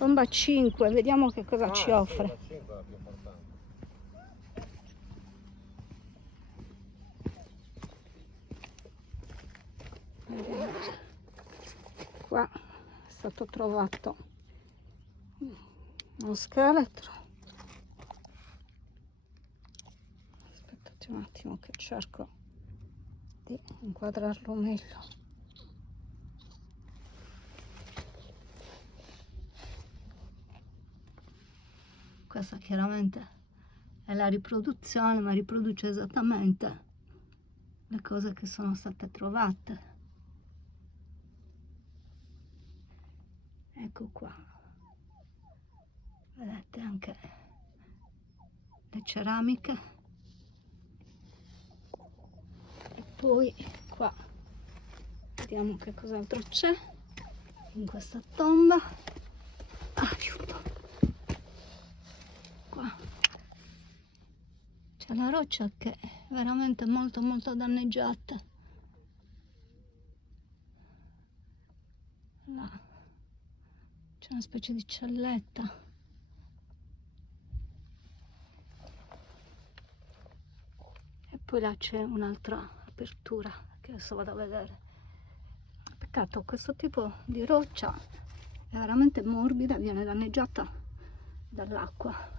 Tomba 5, vediamo che cosa ci offre. Qua è stato trovato uno scheletro. Aspettate un attimo che cerco di inquadrarlo meglio. Questa chiaramente è la riproduzione, ma riproduce esattamente le cose che sono state trovate. Ecco qua, vedete anche le ceramiche. E poi qua vediamo che cos'altro c'è in questa tomba. Aiuto! Qua c'è la roccia che è veramente molto danneggiata. Là c'è una specie di celletta. E poi là c'è un'altra apertura che adesso vado a vedere. Peccato, questo tipo di roccia è veramente morbida, viene danneggiata dall'acqua.